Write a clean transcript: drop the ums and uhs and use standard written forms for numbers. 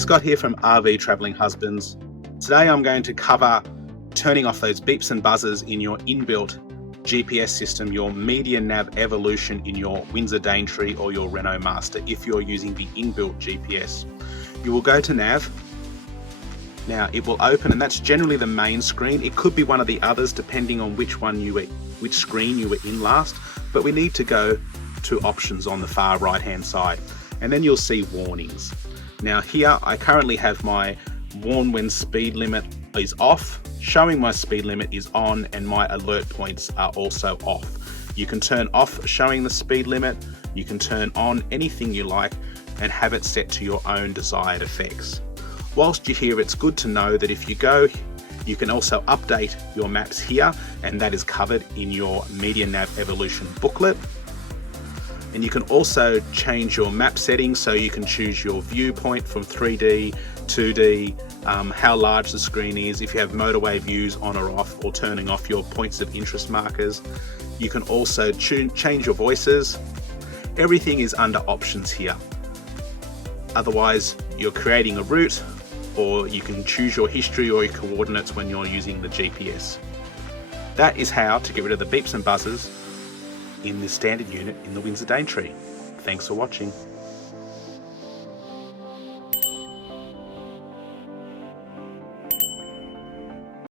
Scott here from RV Travelling Husbands. Today I'm going to cover turning off those beeps and buzzers in your inbuilt GPS system, your media-nav evolution in your Windsor Daintree or your Renault Master if you're using the inbuilt GPS. You will go to nav. Now it will open, and that's generally the main screen. It could be one of the others depending on which screen you were in last, but we need to go to options on the far right hand side, and then you'll see warnings. Now here I currently have my warn when speed limit is off, showing my speed limit is on, and my alert points are also off. You can turn off showing the speed limit, you can turn on anything you like and have it set to your own desired effects. Whilst you're here, it's good to know that if you go, you can also update your maps here, and that is covered in your media-nav evolution booklet. And you can also change your map settings, so you can choose your viewpoint from 3D, 2D, how large the screen is, if you have motorway views on or off, or turning off your points of interest markers. You can also change your voices. Everything is under options here. Otherwise, you're creating a route, or you can choose your history or your coordinates when you're using the GPS. That is how to get rid of the beeps and buzzers in the standard unit in the Windsor Daintree. Thanks for watching.